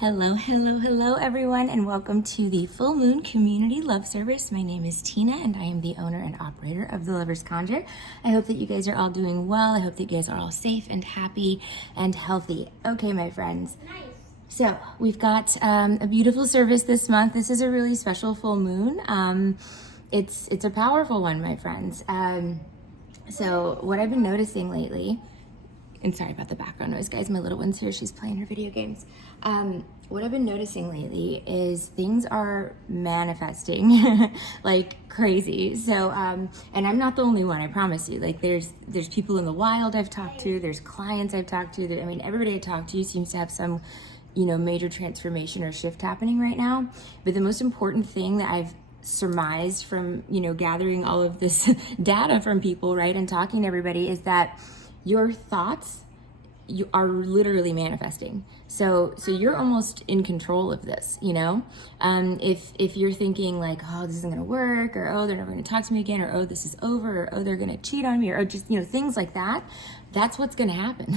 Hello, everyone, and welcome to the Full Moon Community Love Service. My name is Tina, and I am the owner and operator of the Lovers Conjure. I hope that you guys are all doing well. I hope that you guys are all safe and happy and healthy. Okay, my friends. Nice. So we've got a beautiful service this month. This is a really special full moon. It's a powerful one, my friends. So what I've been noticing lately. And sorry about the background noise, guys. My little one's here. She's playing her video games. What I've been noticing lately is things are manifesting like crazy. So, and I'm not the only one, I promise you. Like there's people in the wild I've talked to. There's clients I've talked to. Everybody I talk to seems to have some, major transformation or shift happening right now. But the most important thing that I've surmised from, gathering all of this data from people, right, and talking to everybody is that your thoughts you are literally manifesting. So you're almost in control of this, if you're thinking like, oh, this isn't gonna work, or oh, they're never gonna talk to me again, or oh, this is over, or oh, they're gonna cheat on me, or just things like that. That's what's gonna happen.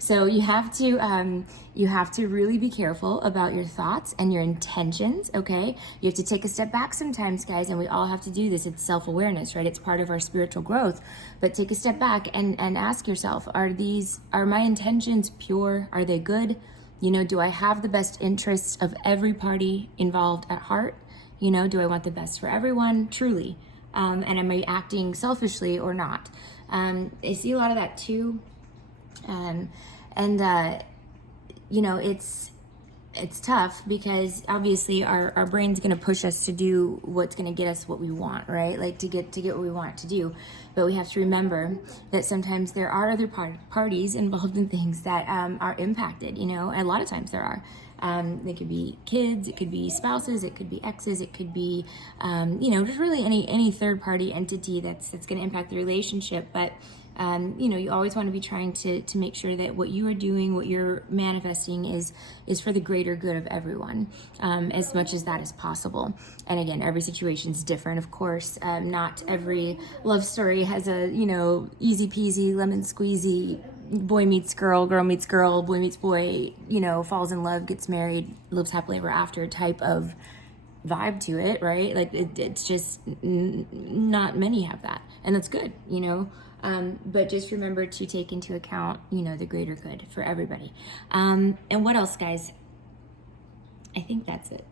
So you have to really be careful about your thoughts and your intentions. Okay, you have to take a step back sometimes, guys, and we all have to do this. It's self-awareness, right? It's part of our spiritual growth. But take a step back and ask yourself, are my intentions pure? Are they good? Do I have the best interests of every party involved at heart? Do I want the best for everyone truly? And am I acting selfishly or not? I see a lot of that too. It's tough because obviously our brain's going to push us to do what's going to get us what we want, right? Like to get what we want to do. But we have to remember that sometimes there are other parties involved in things that are impacted, a lot of times there are. They could be kids, it could be spouses, it could be exes, it could be, just really any third party entity that's going to impact the relationship. But you always want to be trying to make sure that what you are doing, what you're manifesting is for the greater good of everyone, as much as that is possible. And again, every situation is different, of course. Not every love story has a, easy peasy, lemon squeezy, boy meets girl, girl meets girl, boy meets boy, falls in love, gets married, lives happily ever after type of vibe to it, right? Like it's just not many have that, and that's good, but just remember to take into account, the greater good for everybody. And what else, guys? I think that's it.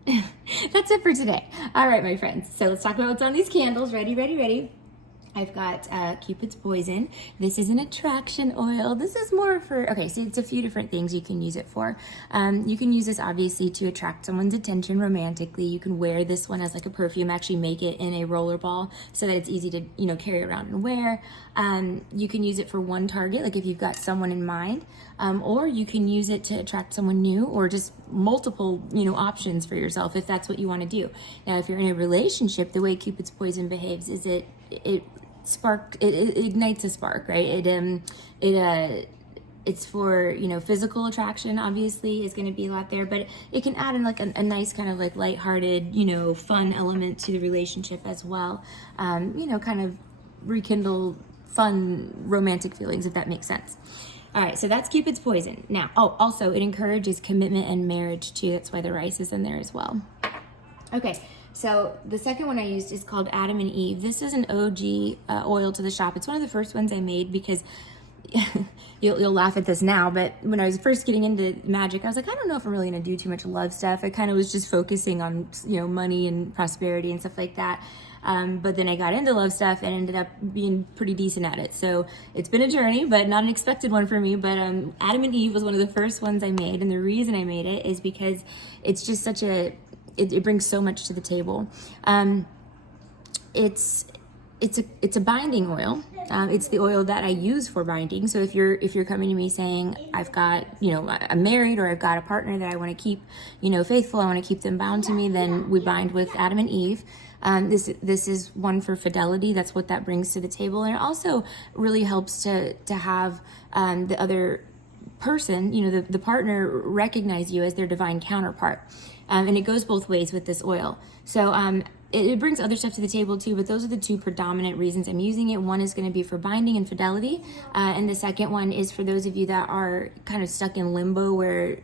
That's it for today. All right, my friends. So let's talk about what's on these candles. Ready. I've got Cupid's Poison. This is an attraction oil. This is more for, so it's a few different things you can use it for. You can use this obviously to attract someone's attention romantically. You can wear this one as like a perfume, actually make it in a roller ball so that it's easy to, carry around and wear. You can use it for one target, like if you've got someone in mind, or you can use it to attract someone new, or just multiple, options for yourself if that's what you want to do. Now, if you're in a relationship, the way Cupid's Poison behaves is it ignites a spark, right? It's for, physical attraction, obviously, is going to be a lot there, but it can add in like a nice kind of like lighthearted, fun element to the relationship as well. Kind of rekindle fun romantic feelings, if that makes sense. All right, so that's Cupid's Poison. Now, also it encourages commitment and marriage too. That's why the rice is in there as well. Okay. So the second one I used is called Adam and Eve. This is an OG oil to the shop. It's one of the first ones I made because you'll laugh at this now, but when I was first getting into magic, I was like, I don't know if I'm really going to do too much love stuff. I kind of was just focusing on, money and prosperity and stuff like that. But then I got into love stuff and ended up being pretty decent at it. So it's been a journey, but not an expected one for me. But Adam and Eve was one of the first ones I made. And the reason I made it is because it's just such it brings so much to the table. It's a binding oil. It's the oil that I use for binding. So if you're coming to me saying I've got, I'm married, or I've got a partner that I want to keep, faithful, I want to keep them bound to me, then we bind with Adam and Eve. This is one for fidelity. That's what that brings to the table. And it also really helps to have the other person, the partner, recognize you as their divine counterpart. And it goes both ways with this oil. So it brings other stuff to the table too, but those are the two predominant reasons I'm using it. One is going to be for binding and fidelity. And the second one is for those of you that are kind of stuck in limbo where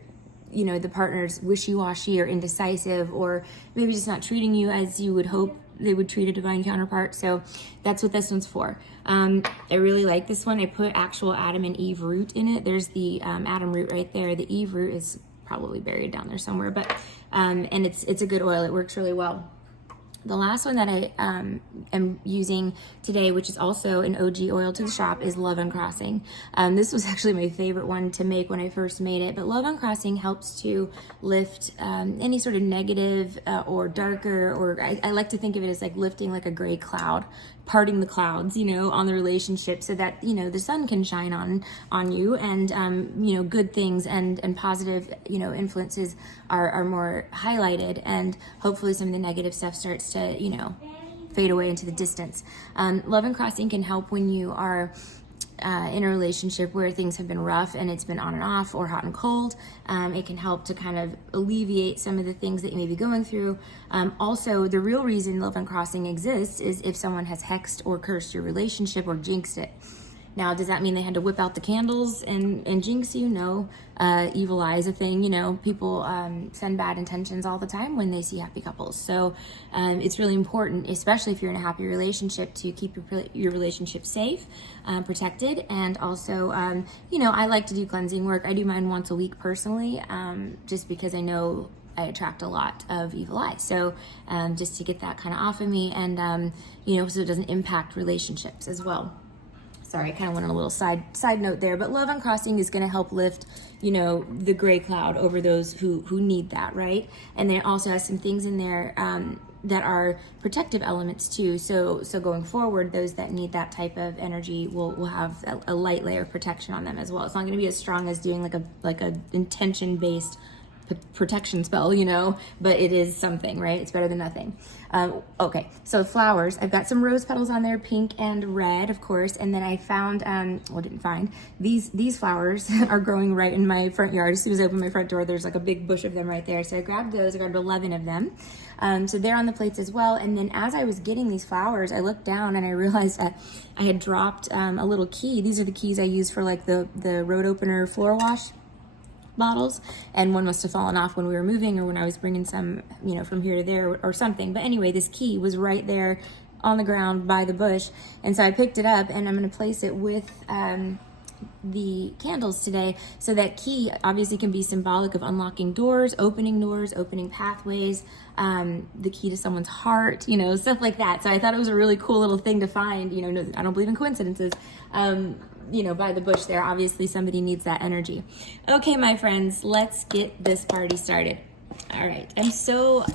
you know, the partner's wishy-washy or indecisive, or maybe just not treating you as you would hope they would treat a divine counterpart. So that's what this one's for. I really like this one. I put actual Adam and Eve root in it. There's the Adam root right there. The Eve root is probably buried down there somewhere, but and it's a good oil. It works really well. The last one that I am using today, which is also an OG oil to the shop, is Love Uncrossing. This was actually my favorite one to make when I first made it, but Love Uncrossing helps to lift any sort of negative or darker, or I like to think of it as like lifting like a gray cloud, parting the clouds, you know, on the relationship, so that, you know, the sun can shine on you, and you know, good things and positive, you know, influences are more highlighted, and hopefully some of the negative stuff starts to, you know, fade away into the distance. Love Uncrossing can help when you are in a relationship where things have been rough and it's been on and off, or hot and cold. It can help to kind of alleviate some of the things that you may be going through. Also, the real reason Love Uncrossing exists is if someone has hexed or cursed your relationship or jinxed it. Now, does that mean they had to whip out the candles and jinx you? No. Evil eye is a thing, you know. People send bad intentions all the time when they see happy couples. So it's really important, especially if you're in a happy relationship, to keep your relationship safe, protected. And also, you know, I like to do cleansing work. I do mine once a week personally, just because I know I attract a lot of evil eye. So just to get that kind of off of me, and, you know, so it doesn't impact relationships as well. Sorry, I kind of went on a little side note there, but Love Uncrossing is going to help lift, you know, the gray cloud over those who need that, right? And then it also has some things in there that are protective elements too. So going forward, those that need that type of energy will have a light layer of protection on them as well. It's not going to be as strong as doing like a intention based protection spell, you know, but it is something, right? It's better than nothing. Okay, so flowers. I've got some rose petals on there, pink and red, of course, and then I found, well, didn't find, these flowers are growing right in my front yard. As soon as I open my front door, there's like a big bush of them right there. So I grabbed those. I grabbed 11 of them. So they're on the plates as well. And then as I was getting these flowers, I looked down and I realized that I had dropped a little key. These are the keys I use for like the road opener floor wash bottles, and one must have fallen off when we were moving, or when I was bringing some, you know, from here to there or something. But anyway, this key was right there on the ground by the bush, and so I picked it up, and I'm going to place it with the candles today. So that key obviously can be symbolic of unlocking doors, opening pathways, the key to someone's heart, you know, stuff like that. So I thought it was a really cool little thing to find. You know, I don't believe in coincidences. You know, by the bush there, obviously somebody needs that energy. Okay, my friends, let's get this party started. All right, I'm so,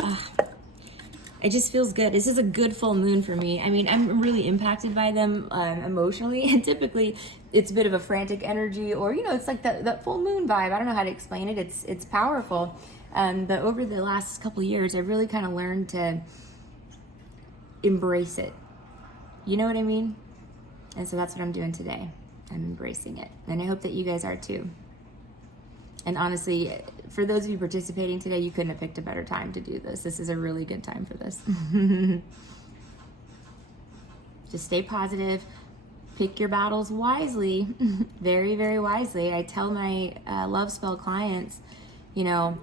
it just feels good. This is a good full moon for me. I mean, I'm really impacted by them emotionally, and typically it's a bit of a frantic energy, or, you know, it's like that full moon vibe. I don't know how to explain it. It's powerful. But over the last couple of years, I've really kind of learned to embrace it. You know what I mean? And so that's what I'm doing today. I'm embracing it, and I hope that you guys are too. And honestly, for those of you participating today, you couldn't have picked a better time to do this. This is a really good time for this. Just stay positive. Pick your battles wisely. Very, very wisely. I tell my love spell clients, you know,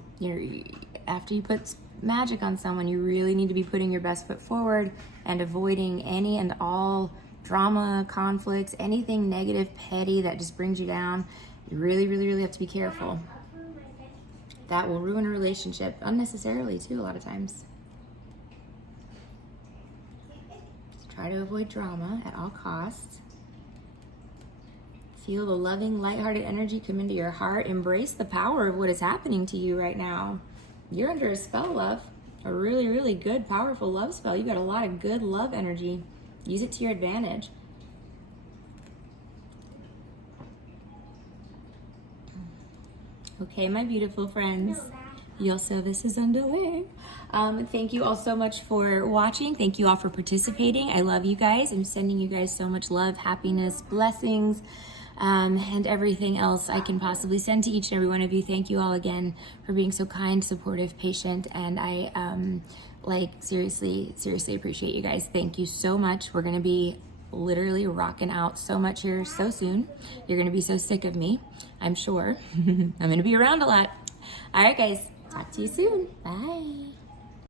after you put magic on someone, you really need to be putting your best foot forward and avoiding any and all drama, conflicts, anything negative, petty that just brings you down. You really, really, really have to be careful. That will ruin a relationship unnecessarily too, a lot of times. Just try to avoid drama at all costs. Feel the loving, lighthearted energy come into your heart. Embrace the power of what is happening to you right now. You're under a spell, love. A really, really good, powerful love spell. You got a lot of good love energy. Use it to your advantage. Okay, my beautiful friends. Your service is underway. Thank you all so much for watching. Thank you all for participating. I love you guys. I'm sending you guys so much love, happiness, blessings, and everything else I can possibly send to each and every one of you. Thank you all again for being so kind, supportive, patient, and I seriously appreciate you guys. Thank you so much. We're gonna be literally rocking out so much here so soon. You're gonna be so sick of me, I'm sure. I'm gonna be around a lot. All right, guys. Talk to you soon. Bye.